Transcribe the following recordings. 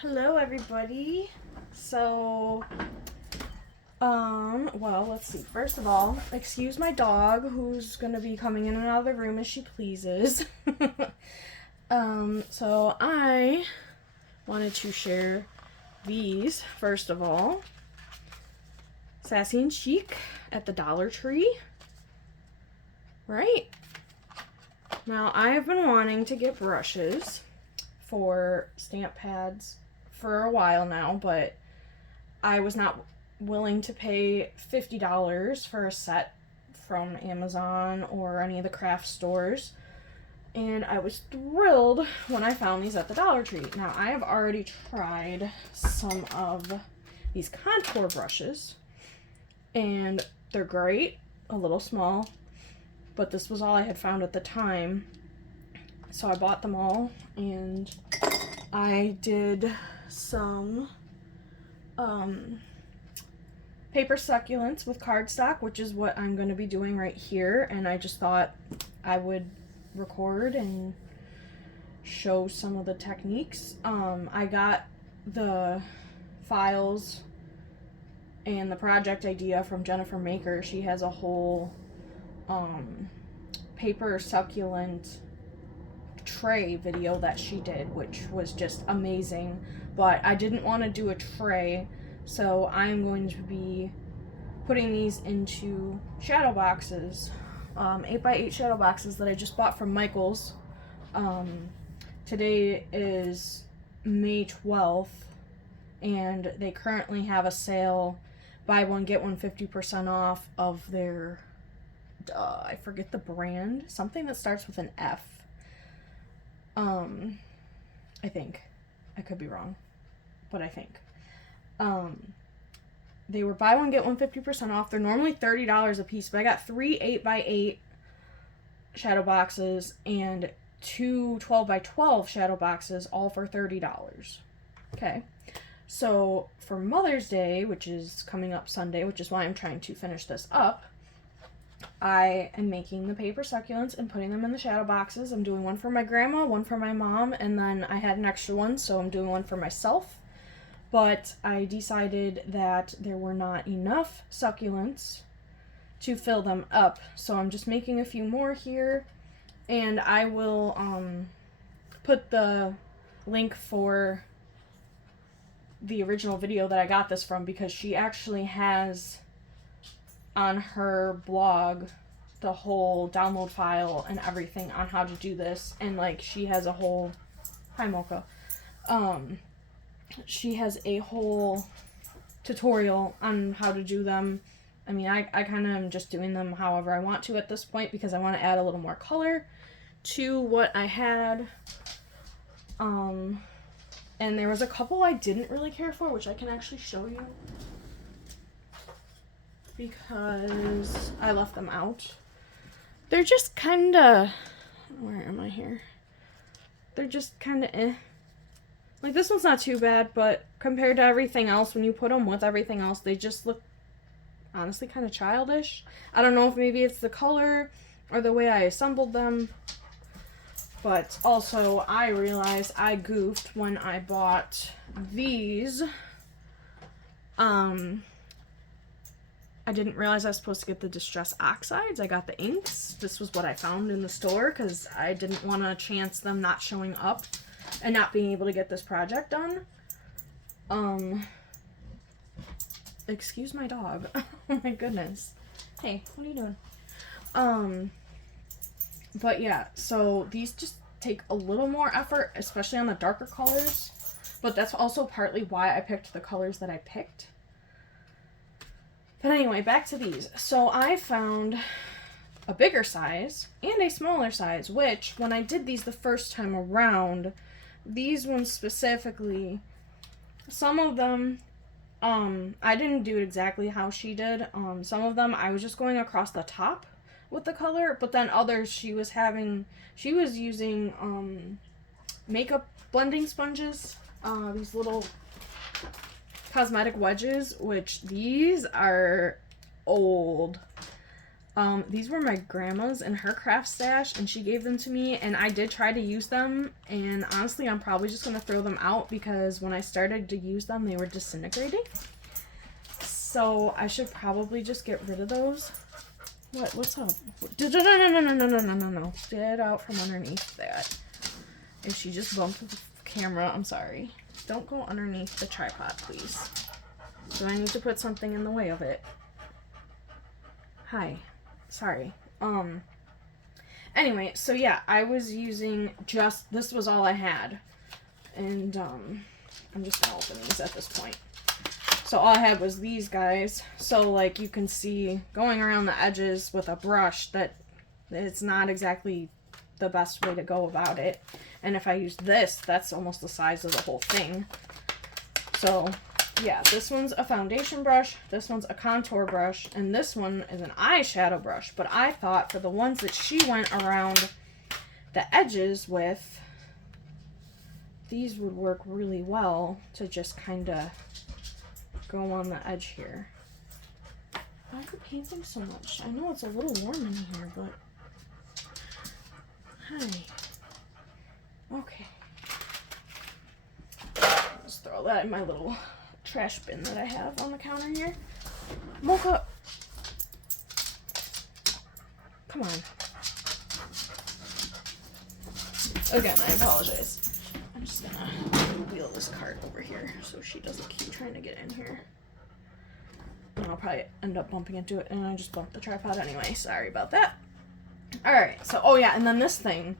Hello everybody. Well, let's see. First of all, excuse my dog who's gonna be coming in and out of the room as she pleases. So I wanted to share these, first of all. Sassy and Chic at the Dollar Tree. Right? Now, I have been wanting to get brushes for stamp pads for a while now, but I was not willing to pay $50 for a set from Amazon or any of the craft stores. And I was thrilled when I found these at the Dollar Tree. Now, I have already tried some of these contour brushes, and they're great, a little small, but this was all I had found at the time. So I bought them all, and I did some paper succulents with cardstock, which is what I'm going to be doing right here, and I just thought I would record and show some of the techniques. I got the files and the project idea from Jennifer Maker. She has a whole paper succulent tray video that she did, which was just amazing, but I didn't want to do a tray, so I'm going to be putting these into shadow boxes, 8x8 shadow boxes that I just bought from Michael's. Today is May 12th, and they currently have a sale, buy one get one 50% off of their I forget the brand, something that starts with an F. I think. I could be wrong, but I think. They were buy one, get one 50% off. They're normally $30 a piece, but I got 3 8x8 shadow boxes and 2 12x12 shadow boxes, all for $30. Okay. So for Mother's Day, which is coming up Sunday, which is why I'm trying to finish this up, I am making the paper succulents and putting them in the shadow boxes. I'm doing one for my grandma, one for my mom, and then I had an extra one, so I'm doing one for myself. But I decided that there were not enough succulents to fill them up, so I'm just making a few more here, and I will put the link for the original video that I got this from, because she actually has on her blog the whole download file and everything on how to do this, and like she has a whole Mocha, she has a whole tutorial on how to do them. I mean, I kind of am just doing them however I want to at this point, because I want to add a little more color to what I had. And there was a couple I didn't really care for, which I can actually show you, because I left them out. They're just kind of, where am I here? They're just kind of eh. Like, this one's not too bad, but compared to everything else, when you put them with everything else, they just look, honestly, kind of childish. I don't know if maybe it's the color or the way I assembled them, but also I realized I goofed when I bought these. I didn't realize I was supposed to get the Distress Oxides. I got the inks. This was what I found in the store, because I didn't want to chance them not showing up and not being able to get this project done. Excuse my dog. Oh my goodness. Hey, what are you doing? But yeah, so these just take a little more effort, especially on the darker colors, but that's also partly why I picked the colors that I picked. But anyway, back to these. So I found a bigger size and a smaller size, which when I did these the first time around, these ones specifically, some of them, I didn't do it exactly how she did. Some of them I was just going across the top with the color, but then others she was using makeup blending sponges, these little cosmetic wedges, which these are old. These were my grandma's in her craft stash, and she gave them to me, and I did try to use them, and honestly, I'm probably just going to throw them out because when I started to use them, they were disintegrating. So I should probably just get rid of those. What's up? No. Get out from underneath that. If she just bumped the camera, I'm sorry. Don't go underneath the tripod, please. Do I need to put something in the way of it? Hi. Sorry. Anyway, so yeah, I was using this was all I had. And, I'm just gonna open these at this point. So all I had was these guys. So, like, you can see going around the edges with a brush that it's not exactly the best way to go about it. And if I use this, that's almost the size of the whole thing. So, yeah, this one's a foundation brush, this one's a contour brush, and this one is an eyeshadow brush. But I thought for the ones that she went around the edges with, these would work really well to just kind of go on the edge here. Why are you painting so much? I know it's a little warm in here, but... Hi. Okay. Just throw that in my little trash bin that I have on the counter here. Mocha! Come on. Again, I apologize. I'm just gonna wheel this cart over here so she doesn't keep trying to get in here. And I'll probably end up bumping into it, and I just bumped the tripod anyway. Sorry about that. Alright, so, oh yeah, and then this thing.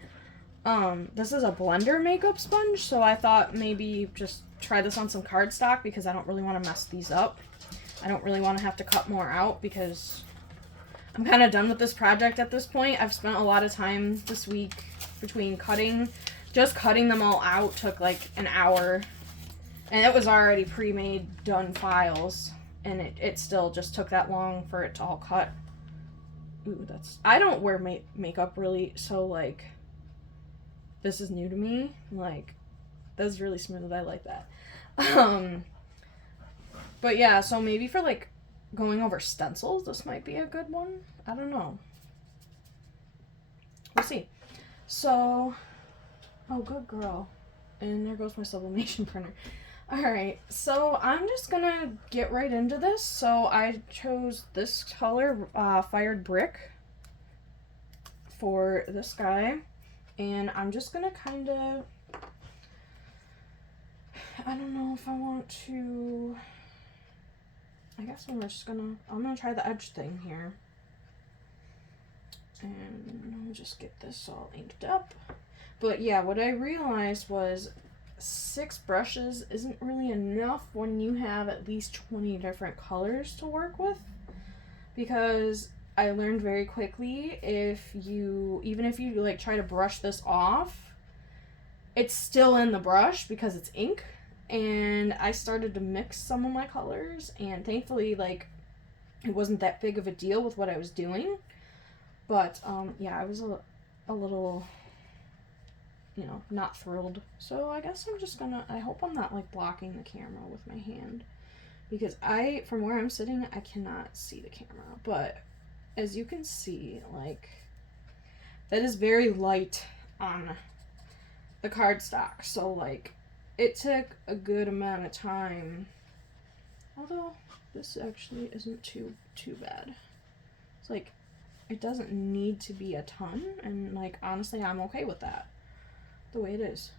This is a blender makeup sponge, so I thought maybe just try this on some cardstock because I don't really want to mess these up. I don't really want to have to cut more out because I'm kind of done with this project at this point. I've spent a lot of time this week between cutting. Just cutting them all out took like an hour, and it was already pre-made, done files, and it still just took that long for it to all cut. Ooh, I don't wear makeup really, so like, this is new to me. Like, that's really smooth. I like that. But yeah, so maybe for like going over stencils, this might be a good one. I don't know. We'll see. So, oh, good girl. And there goes my sublimation printer. Alright, so I'm just gonna get right into this. So I chose this color, Fired Brick, for this guy. And I'm just gonna kind of, I don't know if I want to, I guess I'm gonna try the edge thing here. And let me just get this all inked up. But yeah, what I realized was 6 brushes isn't really enough when you have at least 20 different colors to work with, because I learned very quickly even if you like try to brush this off, it's still in the brush because it's ink. And I started to mix some of my colors, and thankfully, like, it wasn't that big of a deal with what I was doing. But yeah, I was a little, you know, not thrilled. So I guess I'm just gonna, I hope I'm not like blocking the camera with my hand, because from where I'm sitting, I cannot see the camera. But as you can see, like, that is very light on the cardstock. So like, it took a good amount of time, although this actually isn't too bad. It's like, it doesn't need to be a ton, and like, honestly, I'm okay with that the way it is.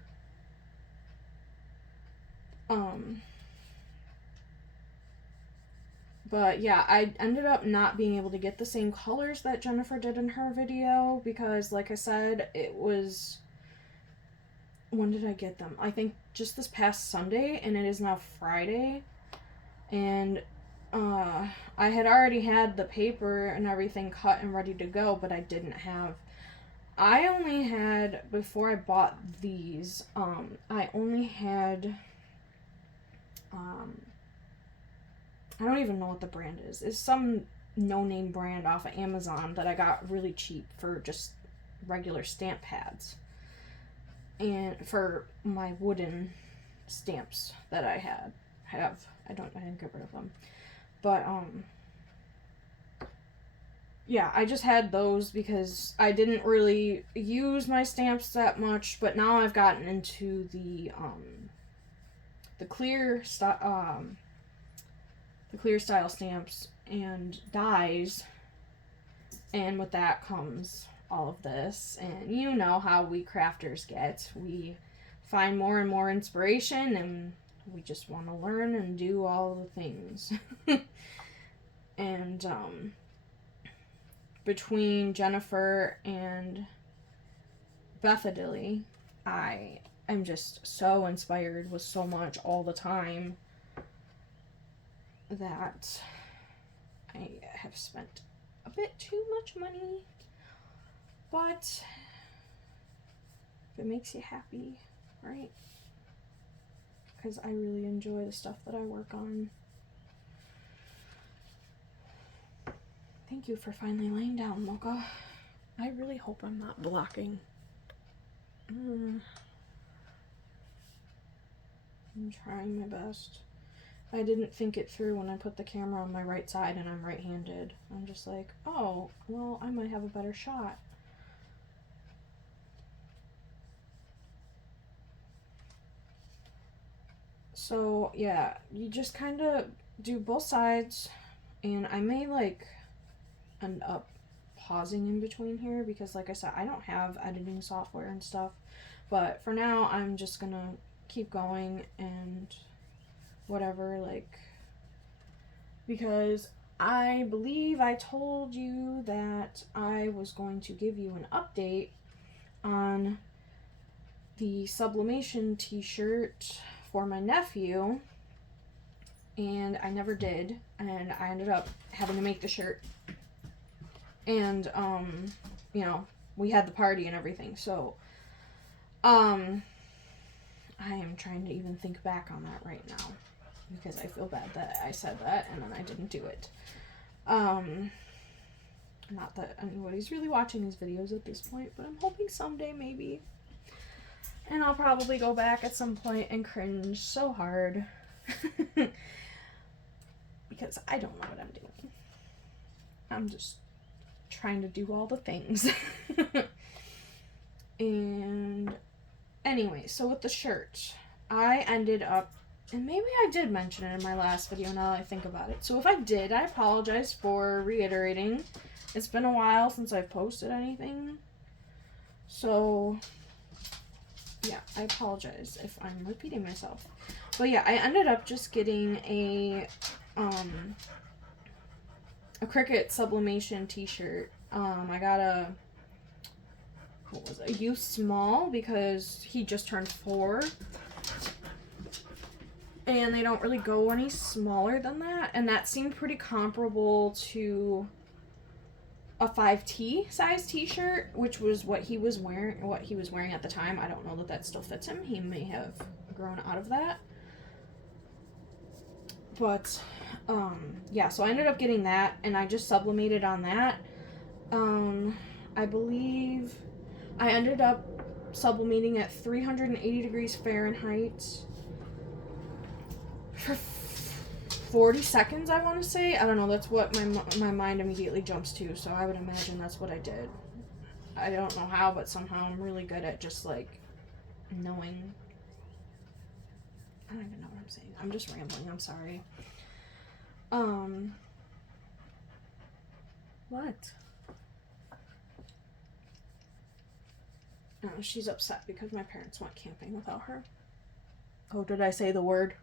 But yeah, I ended up not being able to get the same colors that Jennifer did in her video because, like I said, it was, when did I get them? I think just this past Sunday, and it is now Friday. And I had already had the paper and everything cut and ready to go, but I didn't have, I only had, before I bought these, I only had, I don't even know what the brand is. It's some no-name brand off of Amazon that I got really cheap for just regular stamp pads. And for my wooden stamps that I have. I didn't get rid of them. But, yeah, I just had those because I didn't really use my stamps that much, but now I've gotten into the clear the clear style stamps and dies, and with that comes all of this. And you know how we crafters get. We find more and more inspiration, and we just want to learn and do all the things. And between Jennifer and Bethadilly, I am just so inspired with so much all the time that I have spent a bit too much money. But if it makes you happy, right? Because I really enjoy the stuff that I work on. Thank you for finally laying down, Mocha. I really hope I'm not blocking. I'm trying my best. I didn't think it through when I put the camera on my right side and I'm right-handed. I'm just like, oh, well, I might have a better shot. So, yeah, you just kind of do both sides, and I may, like, end up pausing in between here because, like I said, I don't have editing software and stuff, but for now, I'm just gonna keep going and whatever, like, because I believe I told you that I was going to give you an update on the sublimation t-shirt for my nephew, and I never did, and I ended up having to make the shirt, and you know, we had the party and everything, so I am trying to even think back on that right now because I feel bad that I said that and then I didn't do it. Not that anybody's really watching these videos at this point, but I'm hoping someday maybe. And I'll probably go back at some point and cringe so hard. Because I don't know what I'm doing. I'm just trying to do all the things. And anyway, so with the shirt, I ended up, and maybe I did mention it in my last video now that I think about it. So if I did, I apologize for reiterating. It's been a while since I've posted anything. So yeah, I apologize if I'm repeating myself. But yeah, I ended up just getting a Cricut sublimation t-shirt. I got a, what was it, a youth small because he just turned 4. And they don't really go any smaller than that. And that seemed pretty comparable to a 5T size t-shirt, which was what he was wearing at the time. I don't know that still fits him. He may have grown out of that. But yeah, so I ended up getting that, and I just sublimated on that. I believe I ended up sublimating at 380 degrees Fahrenheit for 40 seconds, I want to say. I don't know, that's what my mind immediately jumps to, so I would imagine that's what I did. I don't know how, but somehow I'm really good at just, like, knowing. I don't even know what I'm saying. I'm just rambling, I'm sorry. What? Oh, she's upset because my parents went camping without her. Oh, did I say the word?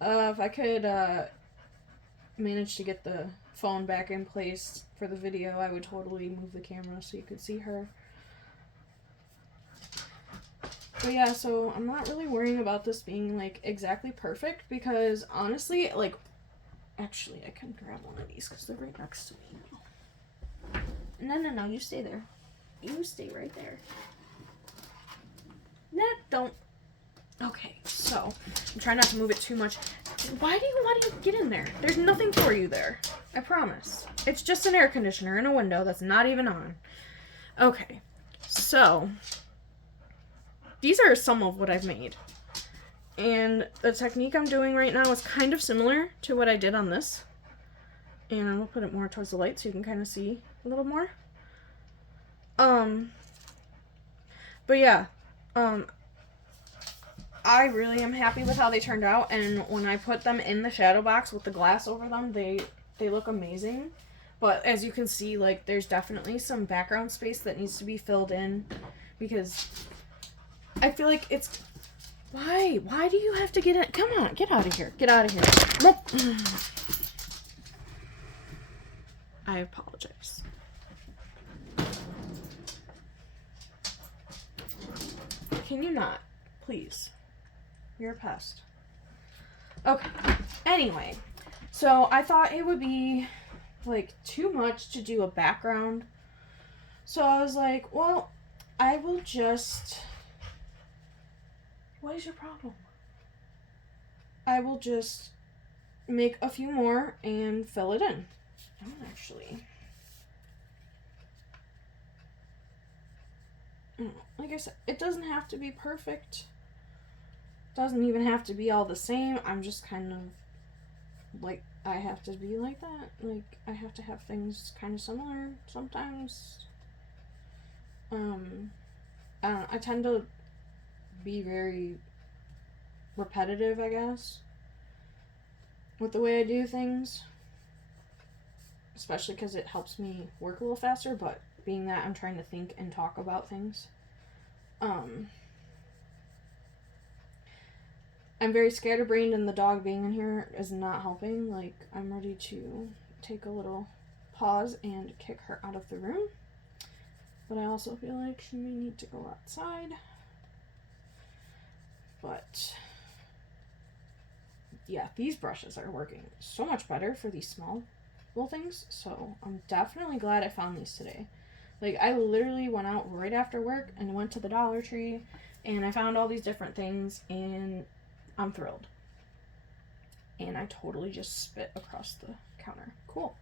If I could manage to get the phone back in place for the video, I would totally move the camera so you could see her. But yeah, so I'm not really worrying about this being, like, exactly perfect because, honestly, like, actually, I can grab one of these because they're right next to me now. No, you stay there. You stay right there. Don't. Okay, so I'm trying not to move it too much. Why do you want to get in there? There's nothing for you there. I promise. It's just an air conditioner and a window that's not even on. Okay, so these are some of what I've made. And the technique I'm doing right now is kind of similar to what I did on this. And we'll put it more towards the light so you can kind of see a little more. But yeah, I really am happy with how they turned out, and when I put them in the shadow box with the glass over them, they look amazing. But as you can see, like, there's definitely some background space that needs to be filled in, because I feel like it's... Why do you have to get in? Come on, get out of here. Get out of here. Nope. I apologize. Can you not? Please. You're a pest. Okay. Anyway, so I thought it would be, like, too much to do a background. So I was like, well, I will just... What is your problem? I will just make a few more and fill it in. Oh, actually... Like I said, it doesn't have to be perfect. It doesn't even have to be all the same. I'm just kind of like, I have to be like that. Like, I have to have things kind of similar sometimes. I don't know, I tend to be very repetitive, I guess, with the way I do things. Especially because it helps me work a little faster, but being that I'm trying to think and talk about things. I'm very scared of Brain, and the dog being in here is not helping. Like, I'm ready to take a little pause and kick her out of the room. But I also feel like she may need to go outside. But yeah, these brushes are working so much better for these small little things. So I'm definitely glad I found these today. Like, I literally went out right after work and went to the Dollar Tree, and I found all these different things, and I'm thrilled. And I totally just spit across the counter. Cool.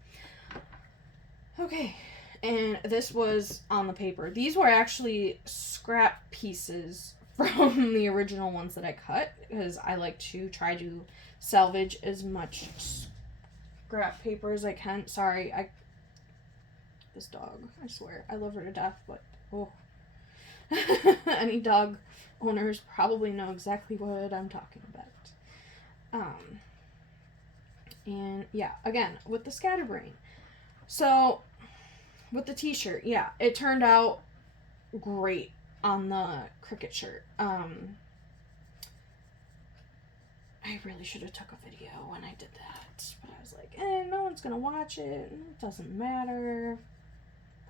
Okay, and this was on the paper. These were actually scrap pieces from the original ones that I cut, because I like to try to salvage as much scrap paper as I can. Sorry, this dog, I swear, I love her to death, but oh. Any dog owners probably know exactly what I'm talking about. And yeah, again, with the scatterbrain. So, with the t-shirt, yeah, it turned out great on the cricket shirt. I really should have took a video when I did that, but I was like, no one's gonna watch it, it doesn't matter.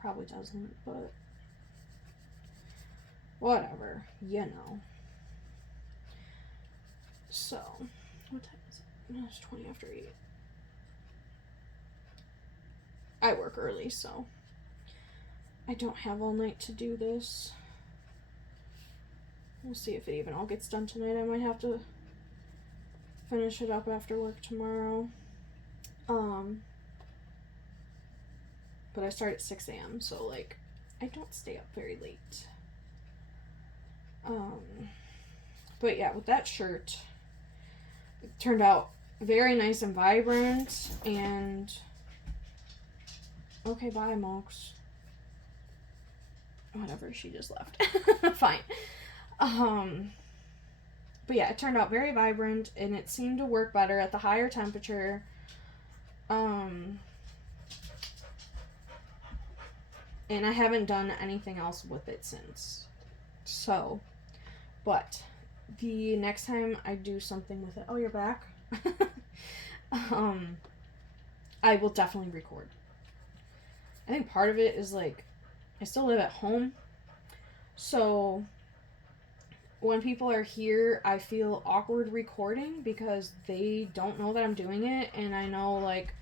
Probably doesn't, but whatever, you know. So, what time is it? No, it's 20 after 8. I work early, so I don't have all night to do this. We'll see if it even all gets done tonight. I might have to finish it up after work tomorrow. But I start at 6 a.m., so, like, I don't stay up very late. But yeah, with that shirt, it turned out very nice and vibrant, and... Okay, bye, Mox. Whatever, she just left. Fine. But yeah, it turned out very vibrant, and it seemed to work better at the higher temperature. And I haven't done anything else with it since. So, but the next time I do something with it... Oh, you're back? I will definitely record. I think part of it is, like, I still live at home. So, when people are here, I feel awkward recording because they don't know that I'm doing it. And I know, like,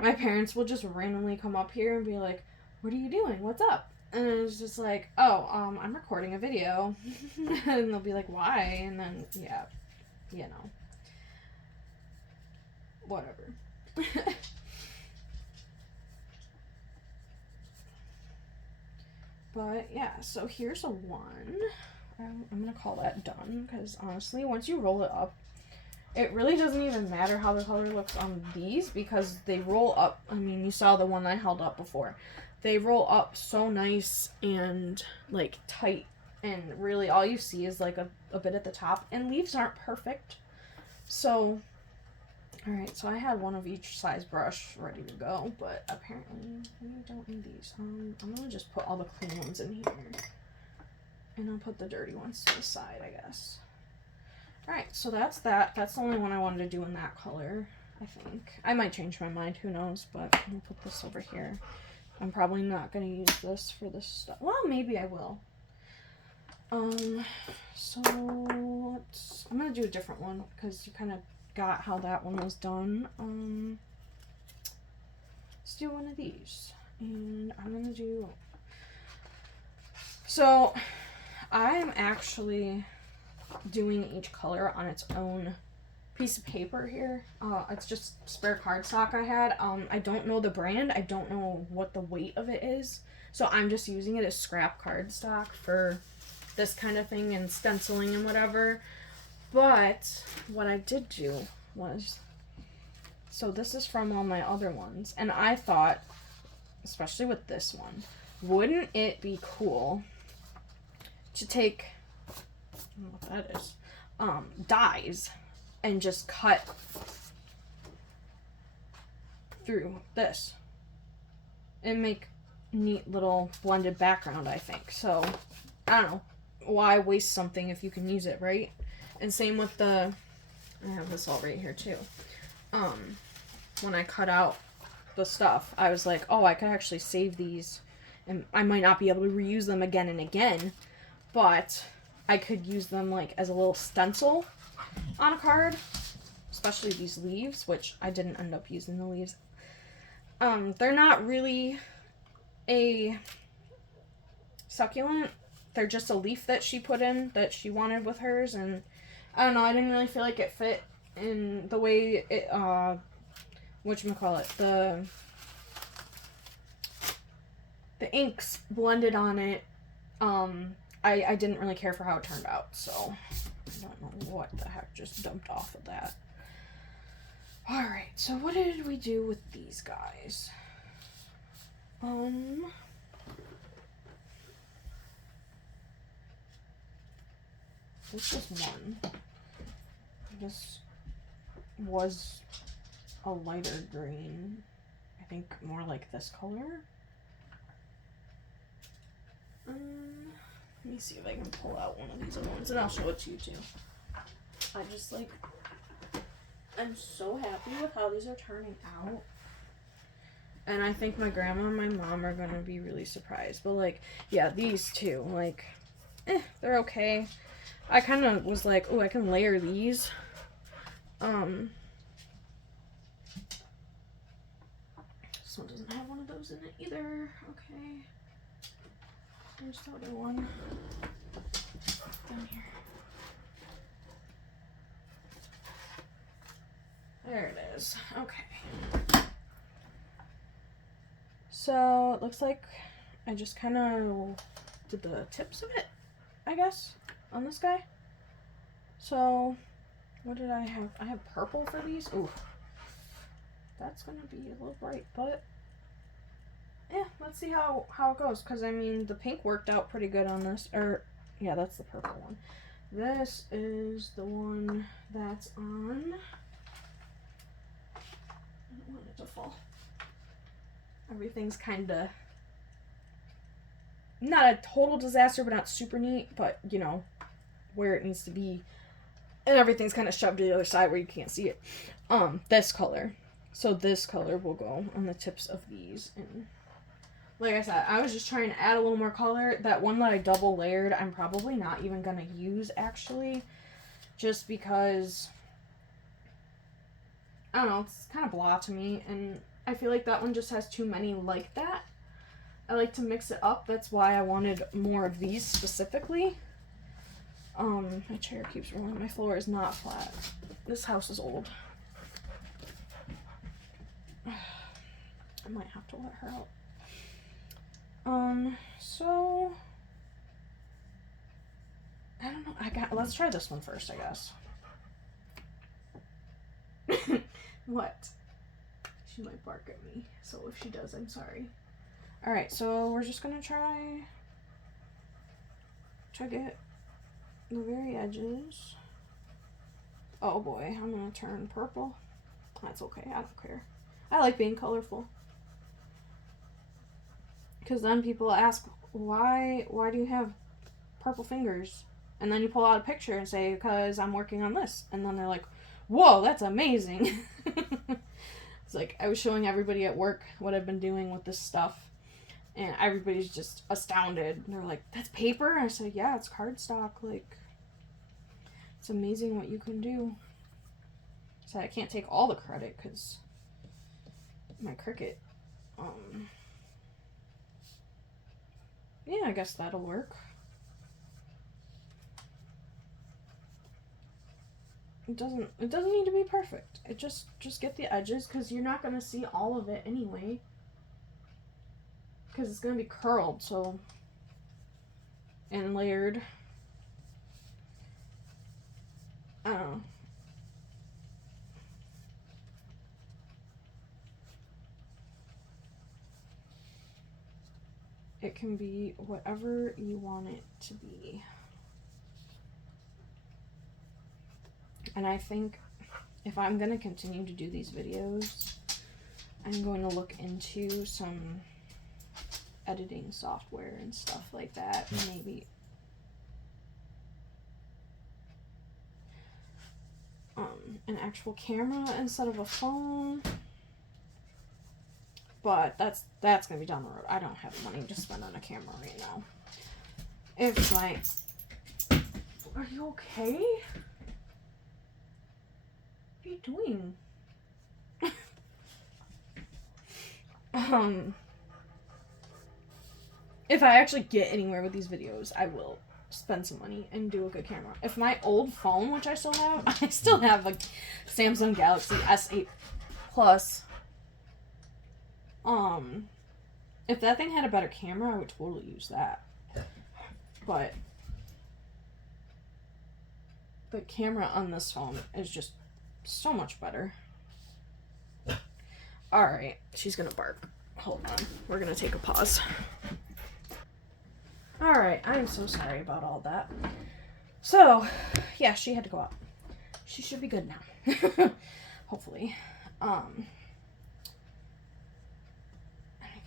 my parents will just randomly come up here and be like, what are you doing? What's up? And it's just like, oh, I'm recording a video. And they'll be like, why? And then, yeah, you know. Whatever. But, yeah, so here's a 1. I'm going to call that done, because honestly, once you roll it up, it really doesn't even matter how the color looks on these because they roll up. I mean, you saw the one I held up before. They roll up so nice and like tight, and really all you see is like a bit at the top, and leaves aren't perfect. So, alright, so I had one of each size brush ready to go, but apparently we don't need these. I'm gonna just put all the clean ones in here, and I'll put the dirty ones to the side, I guess. Alright, so that's that. That's the only one I wanted to do in that color, I think. I might change my mind, who knows, but I'll put this over here. I'm probably not going to use this for this stuff. Well, maybe I will. So I'm going to do a different one because you kind of got how that one was done. Let's do one of these. And I'm going to do... So I'm actually doing each color on its own piece of paper here. It's just spare cardstock I had. I don't know the brand. I don't know what the weight of it is. So I'm just using it as scrap cardstock for this kind of thing and stenciling and whatever. But what I did do was, so this is from all my other ones, and I thought, especially with this one, wouldn't it be cool to take, I don't know what that is, dies and just cut through this and make neat little blended background, I think. So, I don't know. Why waste something if you can use it, right? And same with the, I have this all right here too. When I cut out the stuff, I was like, oh, I could actually save these, and I might not be able to reuse them again and again, but I could use them like as a little stencil on a card, especially these leaves, which I didn't end up using the leaves. They're not really a succulent. They're just a leaf that she put in that she wanted with hers, and I don't know, I didn't really feel like it fit in the way it, whatchamacallit, the inks blended on it. I didn't really care for how it turned out, so I don't know what the heck just dumped off of that. Alright, so what did we do with these guys? This was one. This was a lighter green. I think more like this color. Let me see if I can pull out one of these other ones, and I'll show it to you too. I'm so happy with how these are turning out. And I think my grandma and my mom are gonna be really surprised. But like, yeah, these two, like, they're okay. I kind of was like, oh, I can layer these. This one doesn't have one of those in it either. Okay. There's the other one. Down here. There it is. Okay. So it looks like I just kind of did the tips of it, I guess, on this guy. So what did I have? I have purple for these. Ooh, that's gonna be a little bright, but yeah, let's see how it goes. Because I mean, the pink worked out pretty good on this. Or yeah, that's the purple one. This is the one that's on. I don't want it to fall. Everything's kind of not a total disaster, but not super neat, but you know, where it needs to be. And everything's kind of shoved to the other side where you can't see it. This color. So this color will go on the tips of these. And like I said, I was just trying to add a little more color. That one that I double layered, I'm probably not even going to use, actually. Just because, I don't know, it's kind of blah to me. And I feel like that one just has too many like that. I like to mix it up. That's why I wanted more of these specifically. My chair keeps rolling. My floor is not flat. This house is old. I might have to let her out. So I don't know. Let's try this one first, I guess. What? She might bark at me, so if she does, I'm sorry. Alright, so we're just gonna try get the very edges. Oh boy, I'm gonna turn purple. That's okay, I don't care. I like being colorful. Because then people ask, why do you have purple fingers? And then you pull out a picture and say, because I'm working on this. And then they're like, whoa, that's amazing. It's like, I was showing everybody at work what I've been doing with this stuff. And everybody's just astounded. And they're like, that's paper? And I said, yeah, it's cardstock. Like, it's amazing what you can do. So I can't take all the credit because my Cricut. Yeah, I guess that'll work. It doesn't need to be perfect. It just get the edges, because you're not gonna see all of it anyway. Because it's gonna be curled, so, and layered. I don't know. It can be whatever you want it to be. And I think if I'm going to continue to do these videos, I'm going to look into some editing software and stuff like that. Maybe an actual camera instead of a phone. But that's going to be down the road. I don't have money to spend on a camera right now. If my... Are you okay? What are you doing? If I actually get anywhere with these videos, I will spend some money and do a good camera. If my old phone, which I still have a Samsung Galaxy S8 Plus. If that thing had a better camera, I would totally use that. But the camera on this phone is just so much better. Alright, she's gonna bark. Hold on. We're gonna take a pause. Alright, I'm so sorry about all that. So, yeah, she had to go out. She should be good now. Hopefully. I don't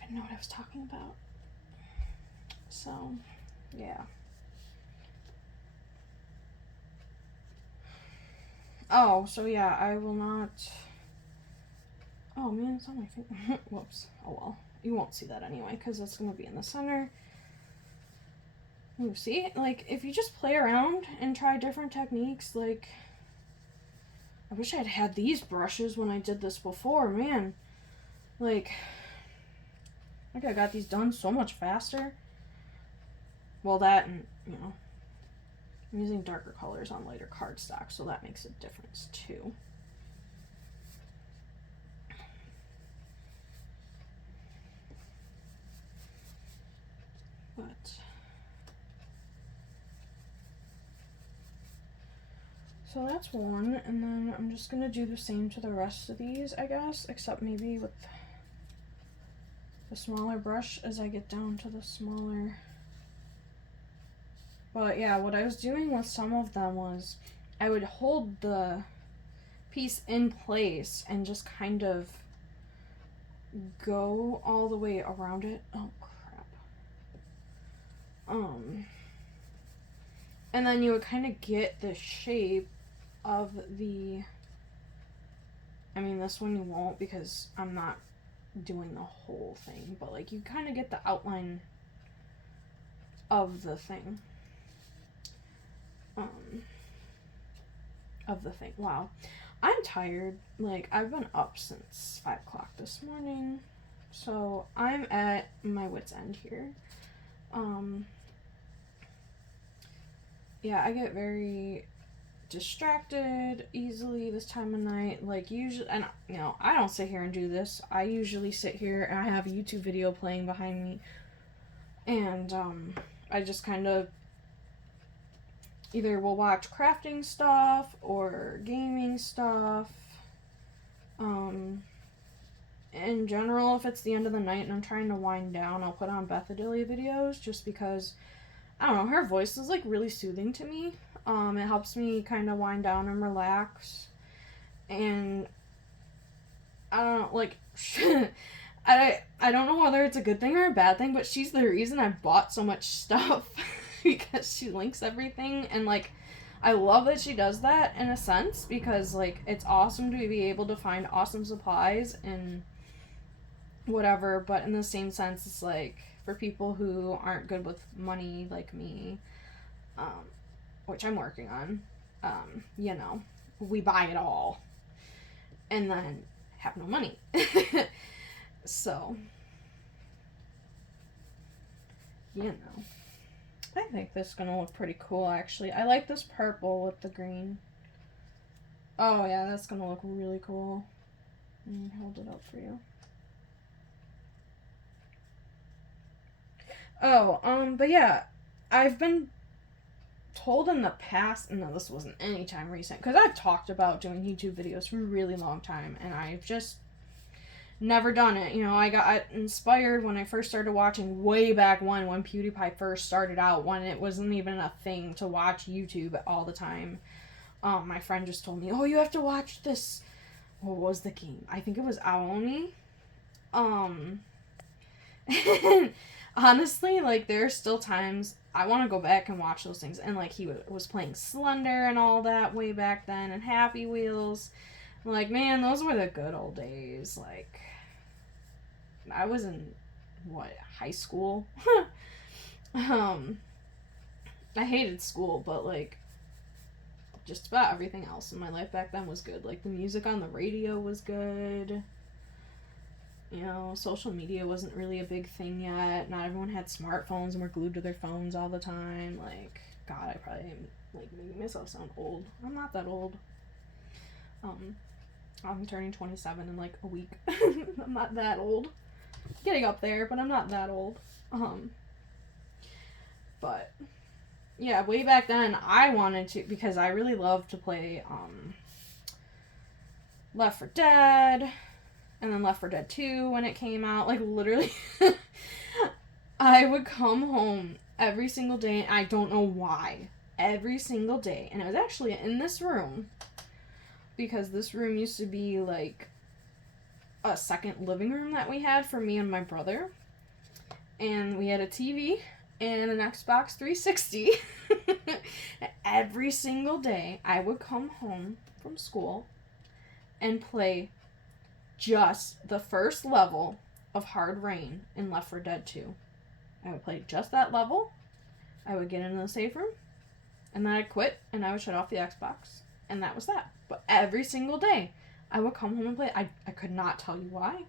even know what I was talking about. So, yeah. Oh, so yeah, I will not... Oh man, it's on my finger. Whoops. Oh well. You won't see that anyway, because it's going to be in the center. You see? Like, if you just play around and try different techniques, like... I wish I'd had these brushes when I did this before, man. Like, I think I got these done so much faster. Well, that and, you know, I'm using darker colors on lighter cardstock, so that makes a difference too. But so that's one, and then I'm just gonna do the same to the rest of these, I guess, except maybe with the smaller brush as I get down to the smaller. But yeah, what I was doing with some of them was I would hold the piece in place and just kind of go all the way around it. Oh crap. And then you would kind of get the shape of the... I mean, this one you won't because I'm not doing the whole thing, but like you kind of get the outline of the thing. Wow. I'm tired. Like, I've been up since 5 o'clock this morning. So, I'm at my wit's end here. Yeah, I get very distracted easily this time of night. Like, usually, and, you know, I don't sit here and do this. I usually sit here and I have a YouTube video playing behind me. And, I just kind of either will watch crafting stuff or gaming stuff. In general, if it's the end of the night and I'm trying to wind down, I'll put on Bethadilly videos just because, I don't know, her voice is like really soothing to me. It helps me kind of wind down and relax. And I don't know, like, I don't know whether it's a good thing or a bad thing, but she's the reason I bought so much stuff because she links everything, and like, I love that she does that in a sense because like it's awesome to be able to find awesome supplies and whatever, but in the same sense it's like for people who aren't good with money like me, which I'm working on, you know, we buy it all and then have no money. So, you know, I think this is gonna look pretty cool actually. I like this purple with the green. Oh yeah, that's gonna look really cool. Let me hold it up for you. Oh, but yeah, I've been told in the past, and no, this wasn't any time recent, because I've talked about doing YouTube videos for a really long time, and I've just never done it. You know, I got inspired when I first started watching way back when PewDiePie first started out, when it wasn't even a thing to watch YouTube all the time. My friend just told me, oh, you have to watch this. What was the game? I think it was Aoni. Honestly, like, there are still times I want to go back and watch those things. And, like, he was playing Slender and all that way back then, and Happy Wheels. Like, man, those were the good old days. Like, I was in, high school? I hated school, but, like, just about everything else in my life back then was good. Like, the music on the radio was good. You know, social media wasn't really a big thing yet. Not everyone had smartphones and were glued to their phones all the time. Like, God, I probably am, like, making myself sound old. I'm not that old. I'm turning 27 in, like, a week. I'm not that old. Getting up there, but I'm not that old. But, yeah, way back then, I wanted to, because I really loved to play, Left 4 Dead, and then Left 4 Dead 2 when it came out. Like, literally, I would come home every single day, and I don't know why. Every single day. And it was actually in this room, because this room used to be, like, a second living room that we had for me and my brother. And we had a TV and an Xbox 360. Every single day, I would come home from school and play just the first level of Hard Rain in Left 4 Dead 2. I would play just that level. I would get into the safe room, and then I'd quit, and I would shut off the Xbox, and that was that. But every single day, I would come home and play. I could not tell you why.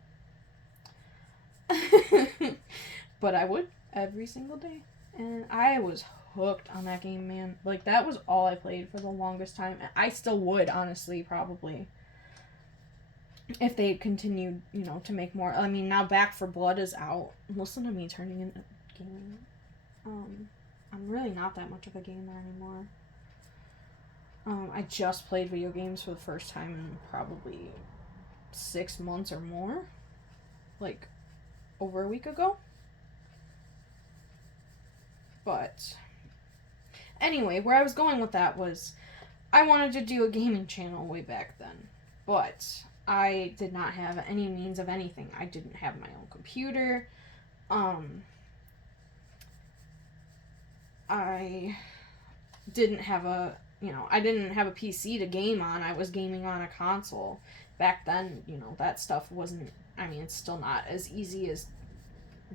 But I would every single day. And I was hooked on that game, man. Like, that was all I played for the longest time. I still would, honestly, probably. If they continued, you know, to make more. I mean, now Back 4 Blood is out. Listen to me turning into gaming. I'm really not that much of a gamer anymore. I just played video games for the first time in probably 6 months or more. Like, over a week ago. But, anyway, where I was going with that was, I wanted to do a gaming channel way back then. But I did not have any means of anything. I didn't have my own computer. I didn't have a PC to game on. I was gaming on a console. Back then, you know, that stuff wasn't, I mean, it's still not as easy as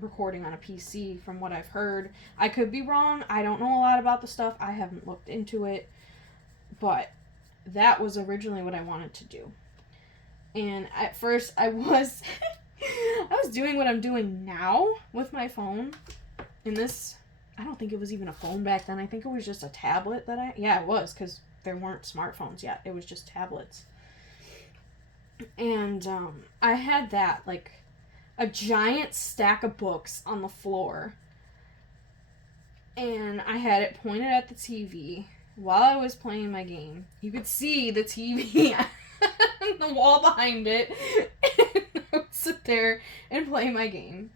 recording on a PC from what I've heard. I could be wrong. I don't know a lot about the stuff. I haven't looked into it. But that was originally what I wanted to do. And at first I was I was doing what I'm doing now with my phone. And this, I don't think it was even a phone back then. I think it was just a tablet yeah, it was, because there weren't smartphones yet. It was just tablets. And I had that, like, a giant stack of books on the floor. And I had it pointed at the TV while I was playing my game. You could see the TV the wall behind it. And I would sit there and play my game.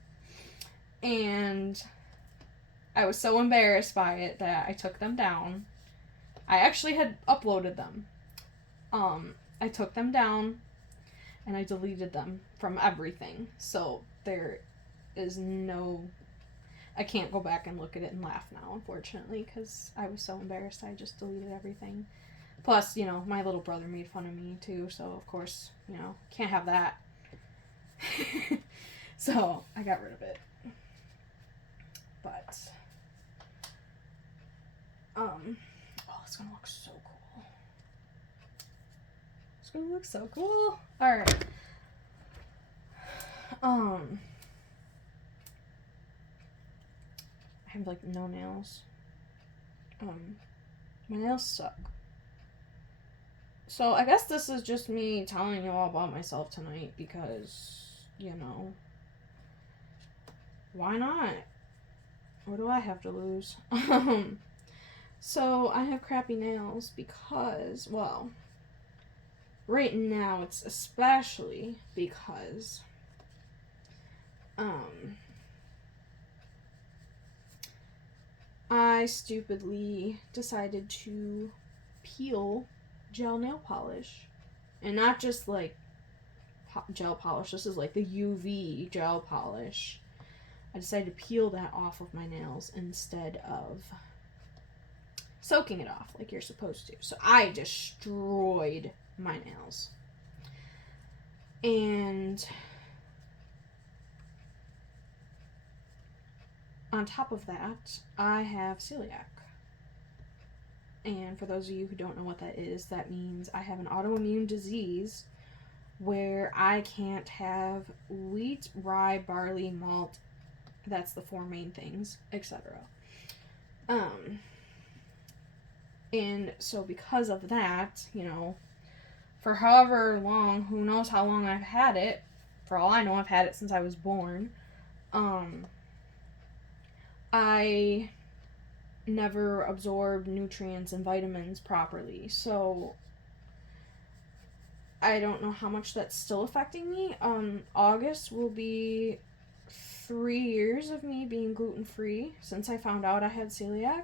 And I was so embarrassed by it that I took them down. I actually had uploaded them. I took them down and I deleted them from everything. So there is no... I can't go back and look at it and laugh now, unfortunately, because I was so embarrassed I just deleted everything. Plus, you know, my little brother made fun of me, too, so, of course, you know, can't have that. So, I got rid of it. But, oh, it's gonna look so cool. It's gonna look so cool. Alright. I have, like, no nails. My nails suck. So, I guess this is just me telling you all about myself tonight because, you know, why not? What do I have to lose? So, I have crappy nails because, well, right now it's especially because, I stupidly decided to peel gel nail polish. And not just, like, gel polish. This is, like, the UV gel polish. I decided to peel that off of my nails instead of soaking it off like you're supposed to. So I destroyed my nails. And on top of that, I have celiac. And for those of you who don't know what that is, that means I have an autoimmune disease where I can't have wheat, rye, barley, malt. That's the 4 main things, etc. And so because of that, you know, for however long, who knows how long I've had it, for all I know, I've had it since I was born, I never absorbed nutrients and vitamins properly, so I don't know how much that's still affecting me. August will be 3 years of me being gluten-free since I found out I had celiac.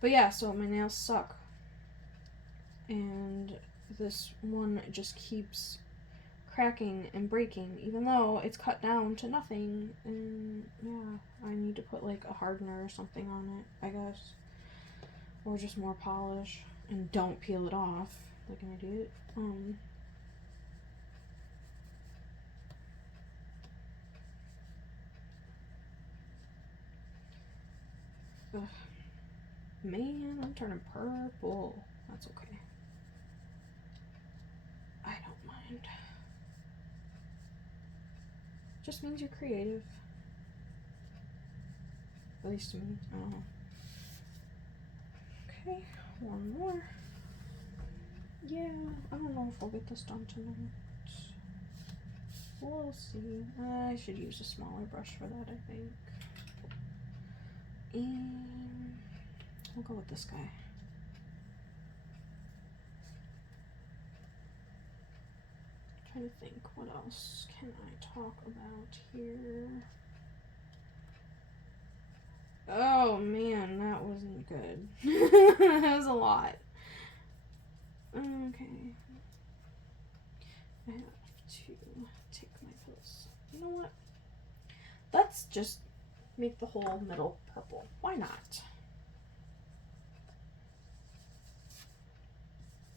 But yeah, so my nails suck. And this one just keeps cracking and breaking, even though it's cut down to nothing. And yeah, I need to put like a hardener or something on it, I guess. Or just more polish. And don't peel it off like an idiot. Ugh. Man, I'm turning purple. That's okay. I don't mind. Just means you're creative. At least to me. I don't know. Okay, one more. Yeah, I don't know if I'll get this done tonight. We'll see. I should use a smaller brush for that, I think. And we'll go with this guy. Trying to think, what else can I talk about here? Oh man, that wasn't good. That was a lot. Okay. I have to take my pills. You know what? Let's just make the whole middle purple. Why not?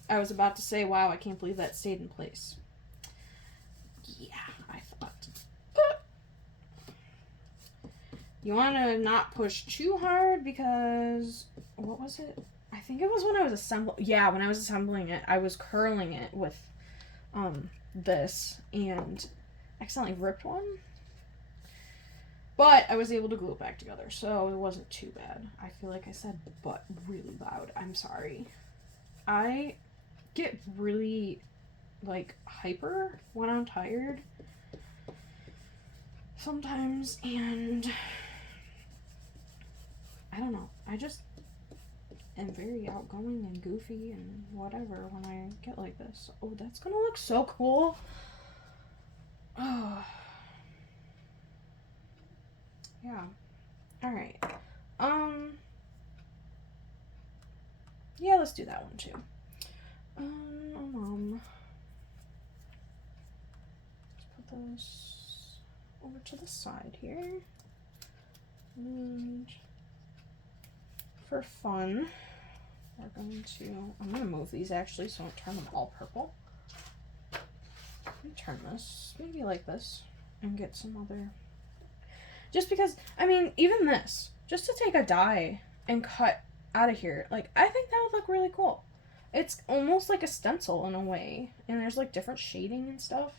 I was about to say, wow, I can't believe that stayed in place. Yeah, I thought. You want to not push too hard because, what was it? I think it was when I was assembling. Yeah, when I was assembling it, I was curling it with this and accidentally ripped one. But I was able to glue it back together, so it wasn't too bad. I feel like I said but really loud. I'm sorry. I get really, like, hyper when I'm tired sometimes, and I don't know. I just am very outgoing and goofy and whatever when I get like this. Oh, that's gonna look so cool. Oh. Yeah. Alright. Yeah, let's do that one too. Let's put this over to the side here. And for fun, I'm gonna move these actually so I don't turn them all purple. Let me turn this, maybe like this, and get some other, just because, I mean, even this, just to take a die and cut out of here, like, I think that would look really cool. It's almost like a stencil in a way, and there's like different shading and stuff.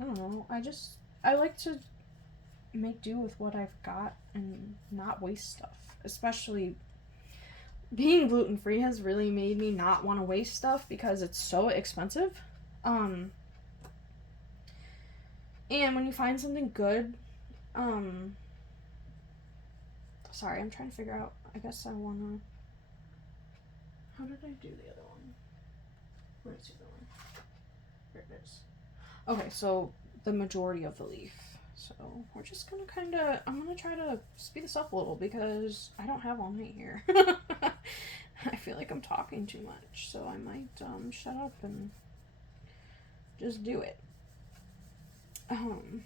I don't know, I like to make do with what I've got and not waste stuff. Especially being gluten-free has really made me not want to waste stuff because it's so expensive. And when you find something good, sorry, I'm trying to figure out, I guess I wanna, how did I do the other one? Where's the other one? Here it is. Okay, so the majority of the leaf. So we're just gonna I'm gonna try to speed this up a little because I don't have all night here. I feel like I'm talking too much, so I might shut up and just do it. I'm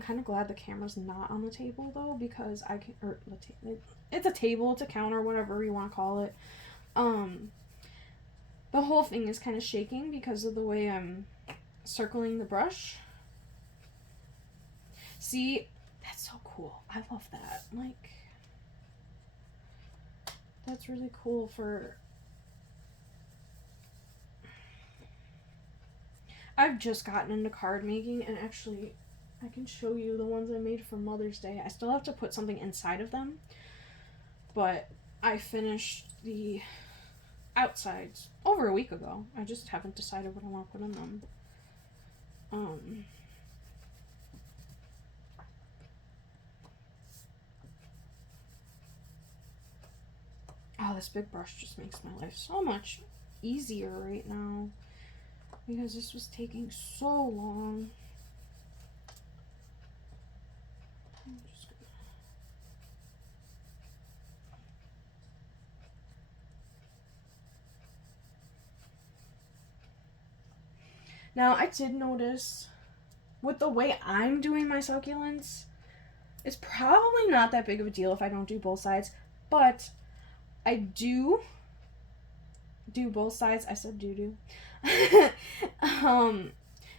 kind of glad the camera's not on the table though, because I can, or it's a table, it's a counter, whatever you want to call it. The whole thing is kind of shaking because of the way I'm circling the brush. See, that's so cool. I love that. Like, that's really cool for... I've just gotten into card making, and actually, I can show you the ones I made for Mother's Day. I still have to put something inside of them, but I finished the outsides over a week ago. I just haven't decided what I want to put in them. Oh, this big brush just makes my life so much easier right now because this was taking so long. Now, I did notice, with the way I'm doing my succulents, it's probably not that big of a deal if I don't do both sides, but I do both sides. I said do.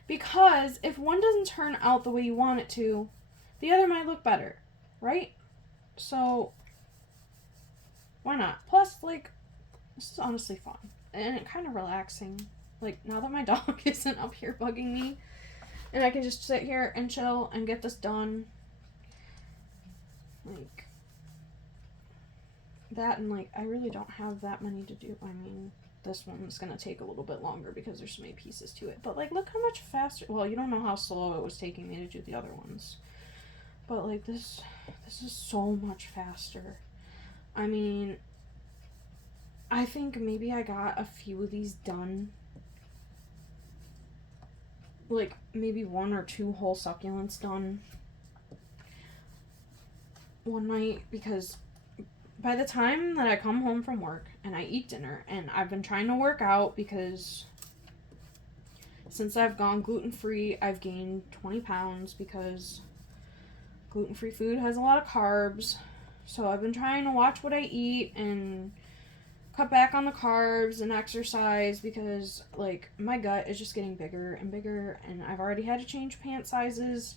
Because if one doesn't turn out the way you want it to, the other might look better, right? So, why not? Plus, like, this is honestly fun, and kind of relaxing. Like, now that my dog isn't up here bugging me, and I can just sit here and chill and get this done. Like, that, and like, I really don't have that many to do. I mean, this one's gonna take a little bit longer because there's so many pieces to it. But, like, look how much faster. Well, you don't know how slow it was taking me to do the other ones. But, like, this is so much faster. I mean, I think maybe I got a few of these done, like, maybe 1 or 2 whole succulents done one night, because by the time that I come home from work and I eat dinner, and I've been trying to work out because since I've gone gluten-free, I've gained 20 pounds because gluten-free food has a lot of carbs. So I've been trying to watch what I eat and cut back on the carbs and exercise because, like, my gut is just getting bigger and bigger, and I've already had to change pant sizes,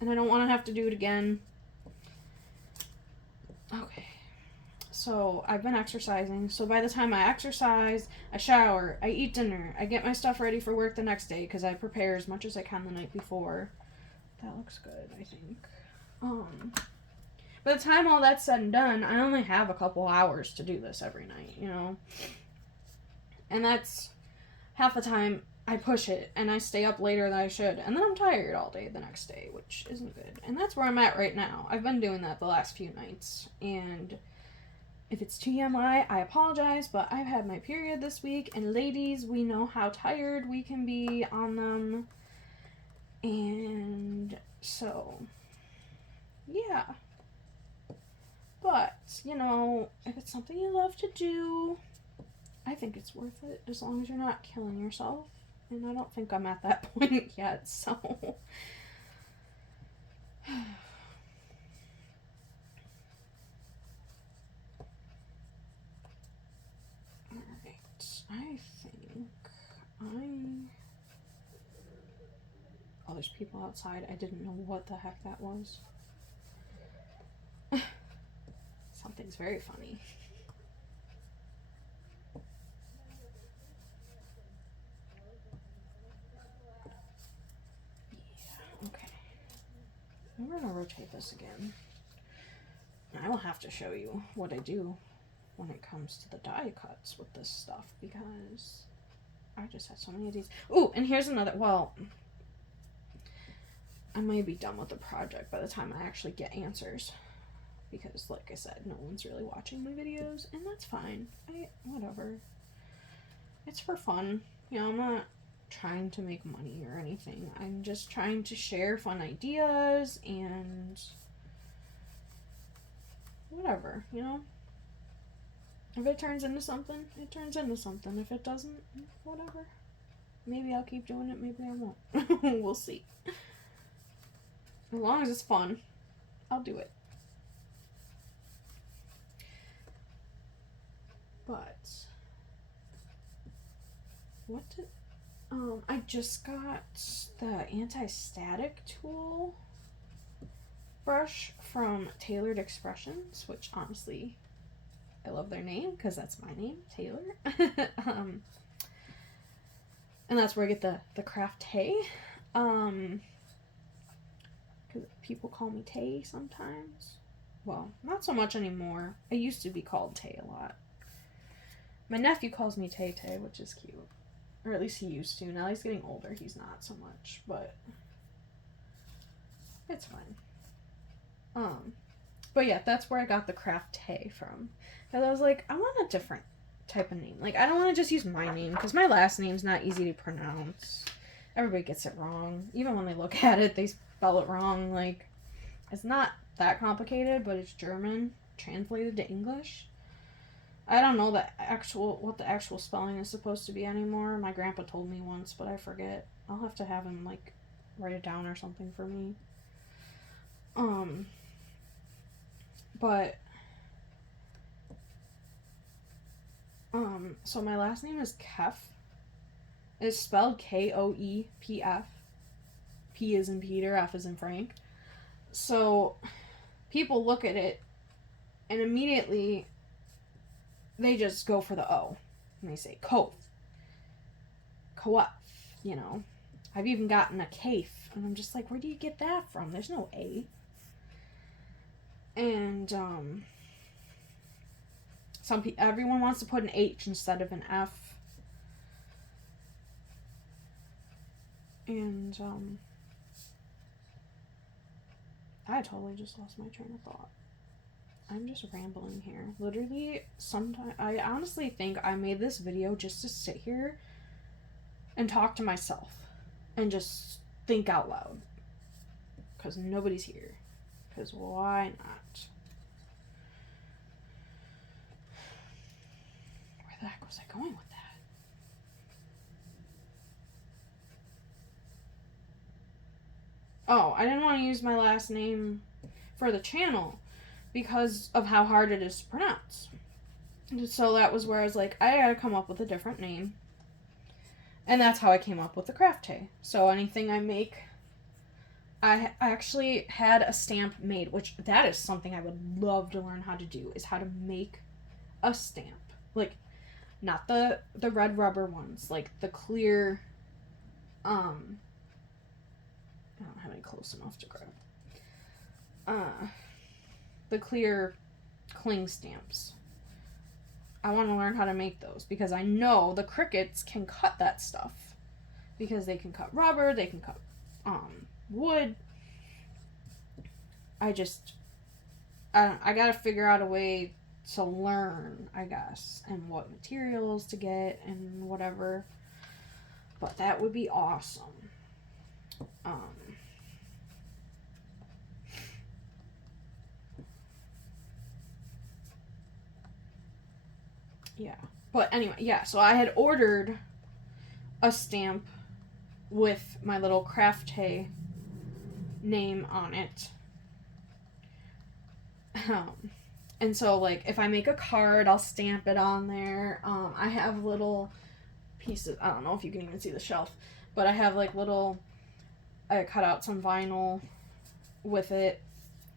and I don't want to have to do it again. Okay. So I've been exercising. So by the time I exercise, I shower, I eat dinner, I get my stuff ready for work the next day because I prepare as much as I can the night before. That looks good, I think. By the time all that's said and done, I only have a couple hours to do this every night, you know? And that's half the time I push it and I stay up later than I should, and then I'm tired all day the next day, which isn't good. And that's where I'm at right now. I've been doing that the last few nights, and if it's TMI, I apologize, but I've had my period this week, and ladies, we know how tired we can be on them. And so, yeah. But, you know, if it's something you love to do, I think it's worth it, as long as you're not killing yourself. And I don't think I'm at that point yet, so. Alright, I think oh, there's people outside. I didn't know what the heck that was. Something's very funny. Yeah, okay. We're gonna rotate this again. I will have to show you what I do when it comes to the die cuts with this stuff, because I just had so many of these. Ooh, and here's another, well, I might be done with the project by the time I actually get answers, because like I said, no one's really watching my videos, and that's fine. Whatever. It's for fun. You know, I'm not trying to make money or anything. I'm just trying to share fun ideas and whatever, you know? If it turns into something, it turns into something. If it doesn't, whatever. Maybe I'll keep doing it, maybe I won't. We'll see. As long as it's fun, I'll do it. But what did I just got the anti-static tool brush from Tailored Expressions, which honestly I love their name because that's my name, Taylor. And that's where I get the craft Tay. Because people call me Tay sometimes. Well, not so much anymore. I used to be called Tay a lot. My nephew calls me Tay Tay, which is cute. Or at least he used to. Now he's getting older, he's not so much, but it's fine. But yeah, that's where I got the craft Tay from. Because I was like, I want a different type of name. Like, I don't want to just use my name, because my last name's not easy to pronounce. Everybody gets it wrong. Even when they look at it, they spell it wrong. Like, it's not that complicated, but it's German translated to English. I don't know what the actual spelling is supposed to be anymore. My grandpa told me once, but I forget. I'll have to have him, like, write it down or something for me. So my last name is Kef. It's spelled Koepf. P is in Peter, F is in Frank. So people look at it and immediately they just go for the O. And they say Kof. Koef, you know. I've even gotten a Kafe. And I'm just like, where do you get that from? There's no A. And, everyone wants to put an H instead of an F. And, I totally just lost my train of thought. I'm just rambling here. Literally, sometimes, I honestly think I made this video just to sit here and talk to myself. And just think out loud. Because nobody's here. Because why not? Where the heck was I going with that? Oh, I didn't want to use my last name for the channel because of how hard it is to pronounce. So that was where I was like, I gotta come up with a different name. And that's how I came up with the craft Tay. So anything I make, I actually had a stamp made, which that is something I would love to learn how to do, is how to make a stamp. Like, not the red rubber ones, like the clear, I don't have any close enough to grab. The clear cling stamps. I want to learn how to make those because I know the Cricuts can cut that stuff. because they can cut rubber, they can cut wood. I gotta figure out a way to learn, I guess, and what materials to get and whatever. But that would be awesome. Yeah. But anyway, yeah, so I had ordered a stamp with my little Crafty name on it. And so, like, if I make a card, I'll stamp it on there. I have little pieces, I don't know if you can even see the shelf, but I have, like, I cut out some vinyl with it.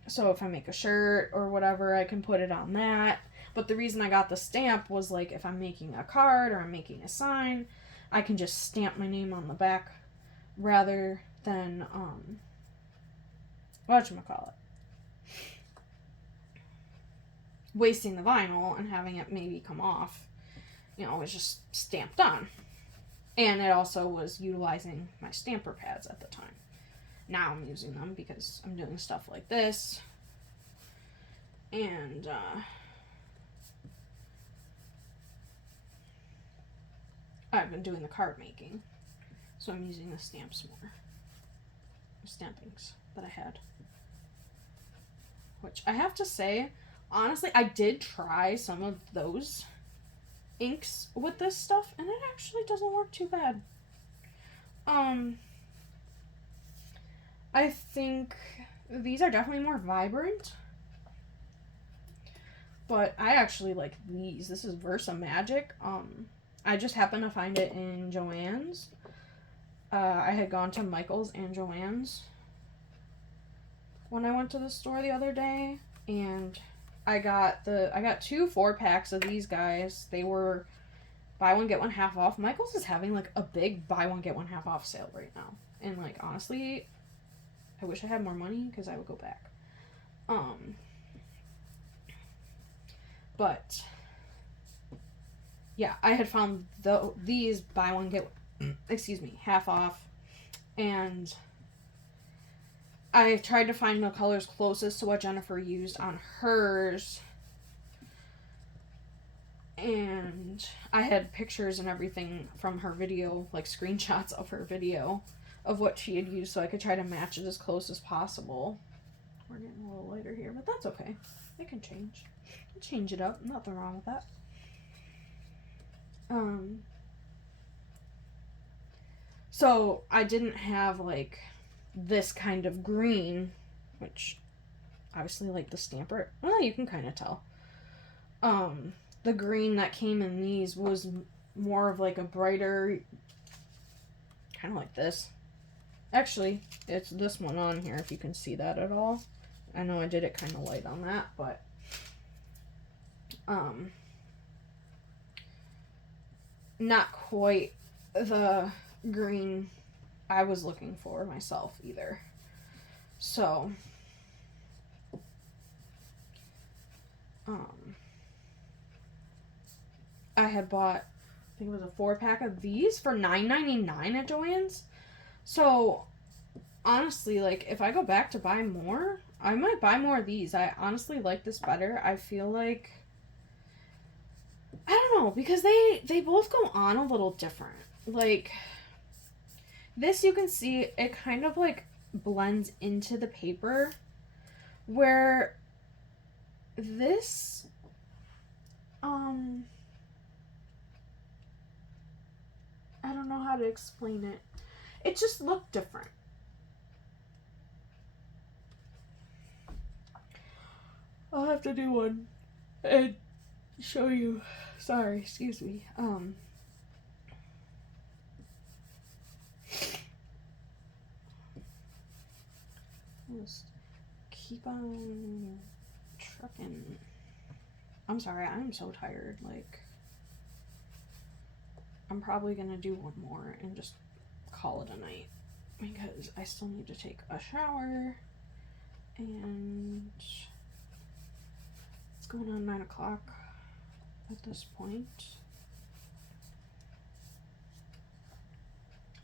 So if I make a shirt or whatever, I can put it on that. But the reason I got the stamp was, like, if I'm making a card or I'm making a sign, I can just stamp my name on the back rather than, whatchamacallit, wasting the vinyl and having it maybe come off. You know, it was just stamped on. And it also was utilizing my stamper pads at the time. Now I'm using them because I'm doing stuff like this. And, I've been doing the card making. So I'm using the stamps more. The stampings that I had. Which I have to say, honestly, I did try some of those inks with this stuff, and it actually doesn't work too bad. I think these are definitely more vibrant, but I actually like these. This is Versa Magic. I just happened to find it in Joann's. I had gone to Michael's and Joann's when I went to the store the other day, and I got 2 4-packs of these guys. They were buy one get one half off. Michael's is having like a big buy one get one half off sale right now, and like honestly, I wish I had more money because I would go back. But yeah, I had found these buy one get half off, and I tried to find the colors closest to what Jennifer used on hers, and I had pictures and everything from her video, like screenshots of her video of what she had used, so I could try to match it as close as possible. We're getting a little lighter here, but that's okay. It can change. I'll change it up. Nothing wrong with that. So I didn't have like this kind of green, which obviously like the stamper, well, you can kind of tell. The green that came in these was more of like a brighter, kind of like this. Actually, it's this one on here, if you can see that at all. I know I did it kind of light on that, but not quite the green I was looking for myself either. So I had bought, I think it was a 4-pack of these for $9.99 at Joann's. So honestly, like, if I go back to buy more, I might buy more of these. I honestly like this better. I feel like, I don't know, because they both go on a little different. Like, this, you can see it kind of like blends into the paper, where this, I don't know how to explain it. It just looked different. I'll have to do one and show you. Sorry, excuse me. Just keep on trucking. I'm sorry, I'm so tired. Like, I'm probably gonna do one more and just call it a night, because I still need to take a shower, and it's going on 9 o'clock at this point.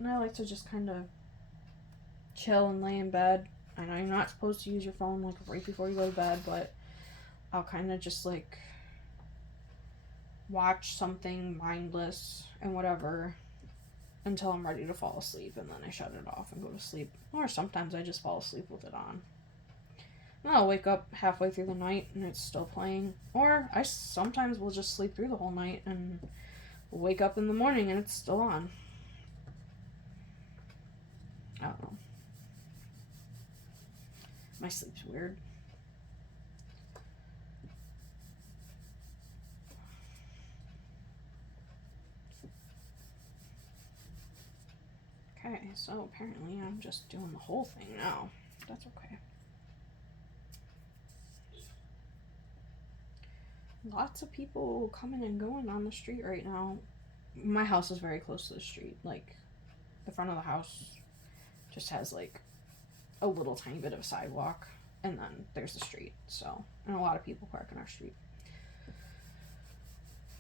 And I like to just kind of chill and lay in bed. I know you're not supposed to use your phone like right before you go to bed, but I'll kind of just like watch something mindless and whatever until I'm ready to fall asleep, and then I shut it off and go to sleep. Or sometimes I just fall asleep with it on. And I'll wake up halfway through the night and it's still playing. Or I sometimes will just sleep through the whole night and wake up in the morning and it's still on. I don't know. My sleep's weird. Okay, so apparently I'm just doing the whole thing now. That's okay. Lots of people coming and going on the street right now. My house is very close to the street. Like, the front of the house just has like a little tiny bit of a sidewalk, and then there's the street. So, and a lot of people park on our street.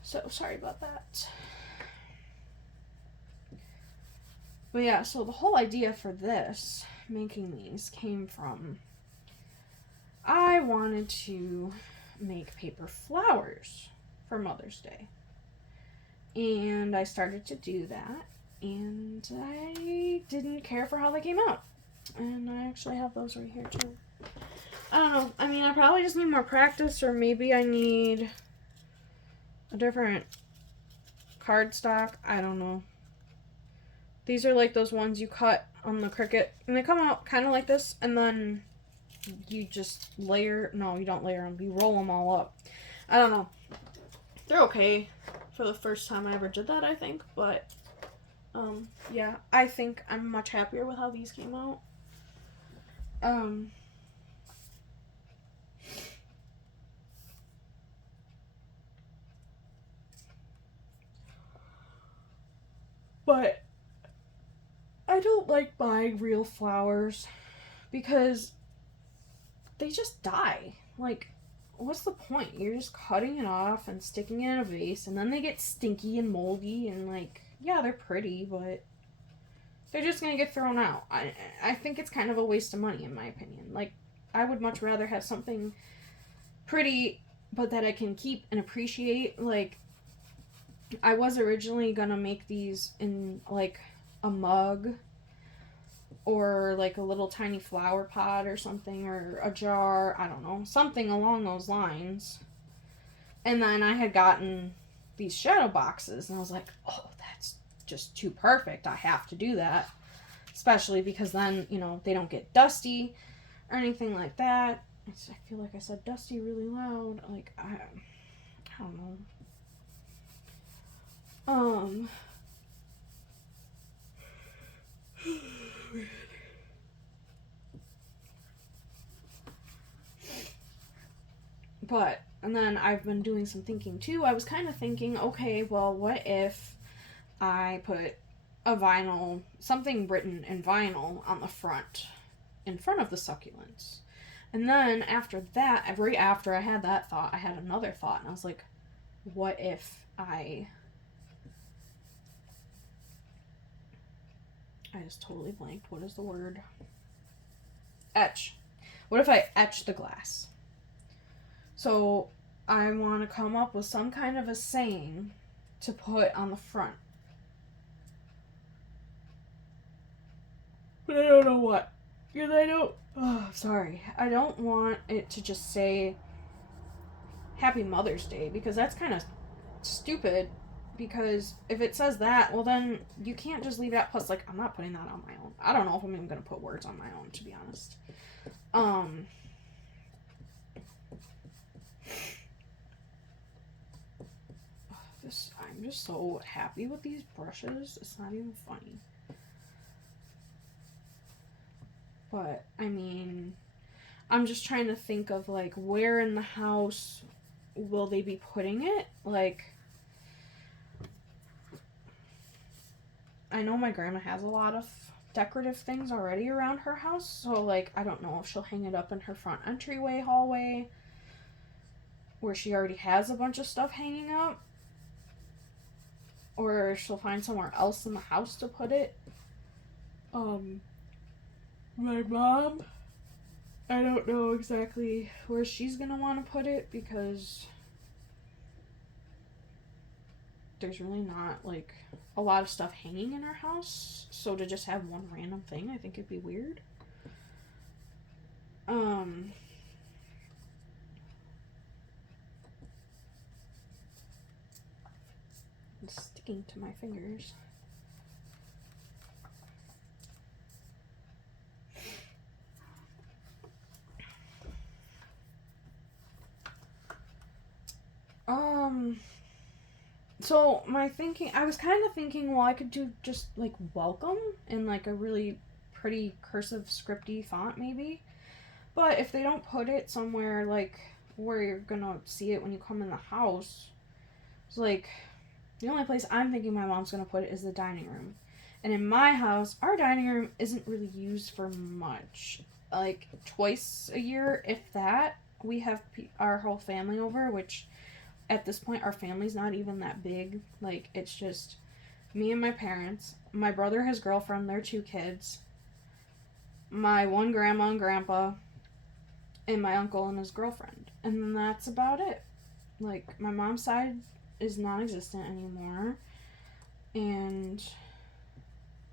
So sorry about that. But yeah, so the whole idea for this, making these, came from I wanted to make paper flowers for Mother's Day. And I started to do that, and I didn't care for how they came out. And I actually have those right here too. I don't know. I mean, I probably just need more practice, or maybe I need a different cardstock. I don't know. These are like those ones you cut on the Cricut, and they come out kind of like this, and then you just layer, no, you don't layer them, you roll them all up. I don't know. They're okay for the first time I ever did that, I think, but, yeah, I think I'm much happier with how these came out. But I don't like buying real flowers because they just die. Like, what's the point? You're just cutting it off and sticking it in a vase, and then they get stinky and moldy, and like, yeah, they're pretty, but they're just gonna get thrown out. I think it's kind of a waste of money, in my opinion. Like, I would much rather have something pretty, but that I can keep and appreciate. Like, I was originally gonna make these in like a mug or like a little tiny flower pot or something, or a jar, I don't know, something along those lines. And then I had gotten these shadow boxes, and I was like, oh, that's just too perfect. I have to do that. Especially because then, you know, they don't get dusty or anything like that. I feel like I said dusty really loud. Like, I don't know. But, and then I've been doing some thinking too. I was kind of thinking, okay, well, what if I put a vinyl, something written in vinyl on the front, in front of the succulents. And then after that, right after I had that thought, I had another thought, and I was like, what if I just totally blanked. What is the word? Etch. What if I etch the glass? So I want to come up with some kind of a saying to put on the front. But I don't know what. Because I don't... Oh, sorry. I don't want it to just say Happy Mother's Day, because that's kind of stupid. Because if it says that, well then you can't just leave that. Plus, like, I'm not putting that on my own. I don't know if I'm even going to put words on my own, to be honest. I'm just so happy with these brushes. It's not even funny. But, I mean, I'm just trying to think of, like, where in the house will they be putting it? Like, I know my grandma has a lot of decorative things already around her house, so, like, I don't know if she'll hang it up in her front entryway hallway, where she already has a bunch of stuff hanging up, or she'll find somewhere else in the house to put it. My mom, I don't know exactly where she's gonna want to put it because there's really not like a lot of stuff hanging in our house. So to just have one random thing, I think it'd be weird. It's sticking to my fingers. So my thinking, I was kind of thinking, well, I could do just like welcome in like a really pretty cursive scripty font maybe. But if they don't put it somewhere like where you're gonna see it when you come in the house, it's like the only place I'm thinking my mom's gonna put it is the dining room. And in my house, our dining room isn't really used for much. Like twice a year, if that, we have our whole family over, which at this point our family's not even that big. Like it's just me and my parents, my brother, his girlfriend, their 2 kids, my one grandma and grandpa, and my uncle and his girlfriend. And then that's about it. Like my mom's side is non-existent anymore, and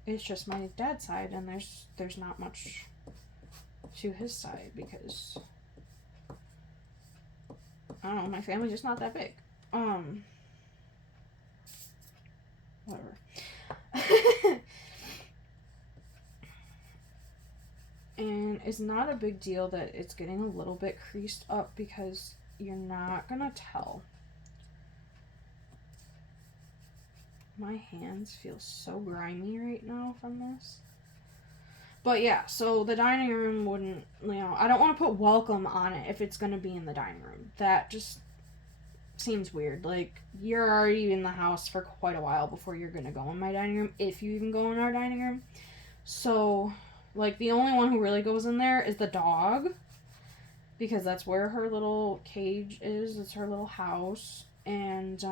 it's just my dad's side, and there's not much to his side because I don't know, my family's just not that big. Whatever. And it's not a big deal that it's getting a little bit creased up because you're not gonna tell. My hands feel so grimy right now from this. But yeah, so the dining room wouldn't, I don't want to put welcome on it if it's going to be in the dining room. That just seems weird. Like, you're already in the house for quite a while before you're going to go in my dining room, if you even go in our dining room. So, like, the only one who really goes in there is the dog, because that's where her little cage is. It's her little house. And,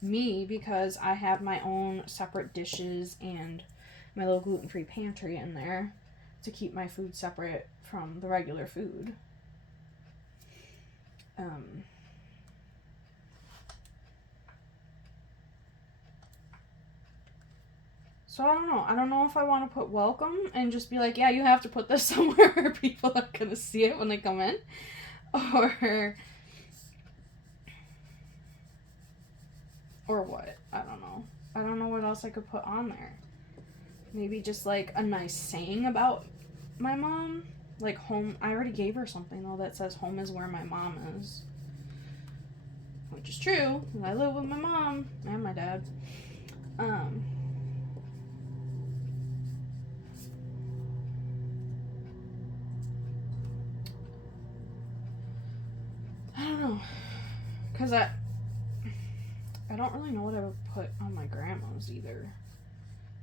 me, because I have my own separate dishes and my little gluten-free pantry in there to keep my food separate from the regular food. So I don't know. I don't know if I want to put welcome and just be like, yeah, you have to put this somewhere where people are going to see it when they come in. Or what? I don't know. I don't know what else I could put on there. Maybe just like a nice saying about my mom. Like home. I already gave her something though that says home is where my mom is. Which is true. I live with my mom and my dad. I don't know. Because I don't really know what I would put on my grandma's either.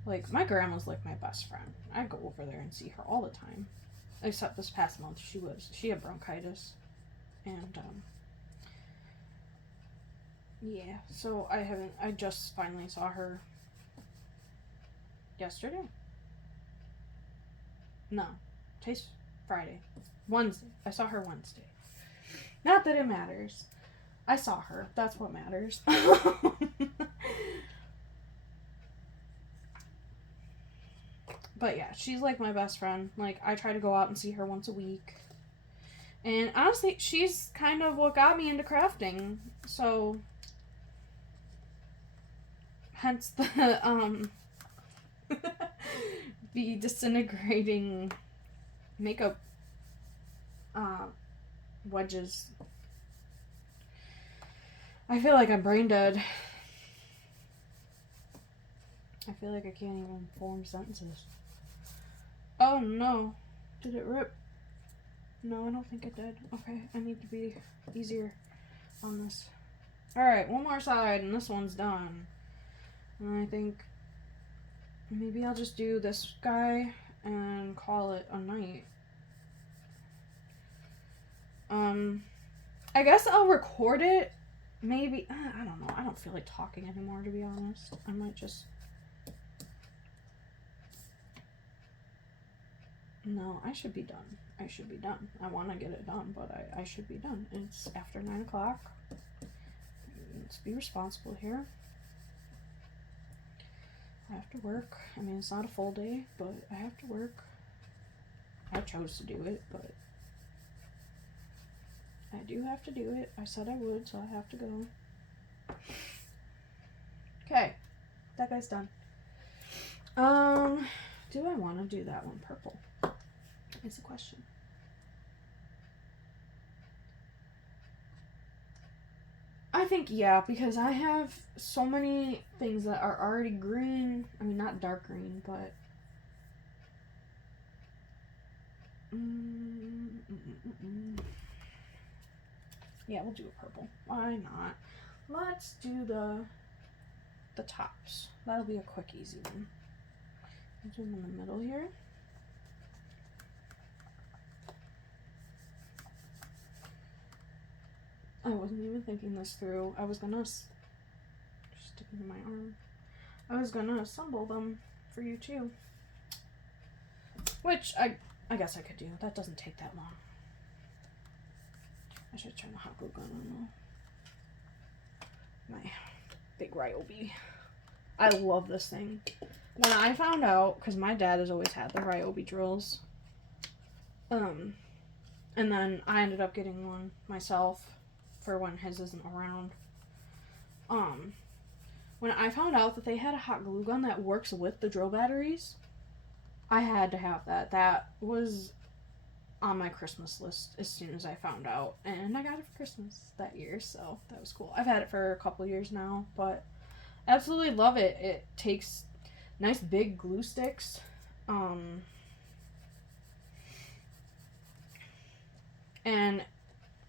Like, my grandma's like my best friend. I go over there and see her all the time. Except this past month, she had bronchitis. And, yeah. So, I just finally saw her yesterday. No. Today's Friday. Wednesday. I saw her Wednesday. Not that it matters. I saw her. That's what matters. But yeah, she's like my best friend. Like, I try to go out and see her once a week. And honestly, she's kind of what got me into crafting. So, hence the, the disintegrating makeup, wedges. I feel like I'm brain dead. I feel like I can't even form sentences. Oh no. Did it rip? No, I don't think it did. Okay, I need to be easier on this. Alright, one more side and this one's done. And I think maybe I'll just do this guy and call it a night. I guess I'll record it. Maybe, I don't know. I don't feel like talking anymore, to be honest. I might just No, I should be done. I should be done. I want to get it done, but I should be done. It's after 9 o'clock. Let's be responsible here. I have to work. I mean, it's not a full day, but I have to work. I chose to do it, but I do have to do it. I said I would, so I have to go. Okay, that guy's done. Do I want to do that one purple? Is the question. I think, yeah, because I have so many things that are already green. I mean, not dark green, but yeah, we'll do a purple. Why not? Let's do the tops. That'll be a quick, easy one. I'll do them in the middle here. I wasn't even thinking this through. I was gonna stick it in my arm. I was gonna assemble them for you too. Which I guess I could do. That doesn't take that long. I should turn the hot glue gun on though. My big Ryobi. I love this thing. When I found out, because my dad has always had the Ryobi drills, and then I ended up getting one myself for when his isn't around. When I found out that they had a hot glue gun that works with the drill batteries, I had to have that. That was on my Christmas list as soon as I found out, and I got it for Christmas that year, so that was cool. I've had it for a couple years now, but absolutely love it. It takes nice big glue sticks, and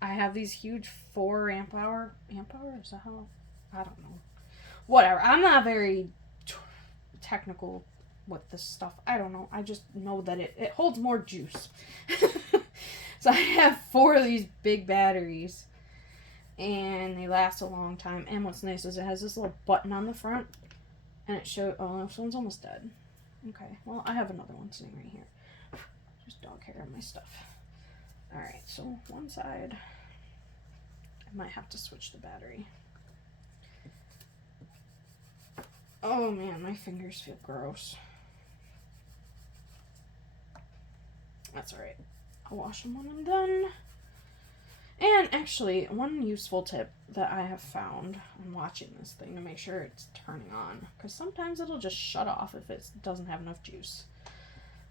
I have these huge 4 amp hour, is that how, I don't know, whatever. I'm not very technical with this stuff. I don't know. I just know that it holds more juice. So I have 4 of these big batteries, and they last a long time. And what's nice is it has this little button on the front, and it shows, oh, this one's almost dead. Okay, well, I have another one sitting right here. Just dog hair on my stuff. Alright, so one side, I might have to switch the battery. Oh man, my fingers feel gross. That's alright. I'll wash them when I'm done. And actually, one useful tip that I have found, I'm watching this thing to make sure it's turning on, because sometimes it'll just shut off if it doesn't have enough juice.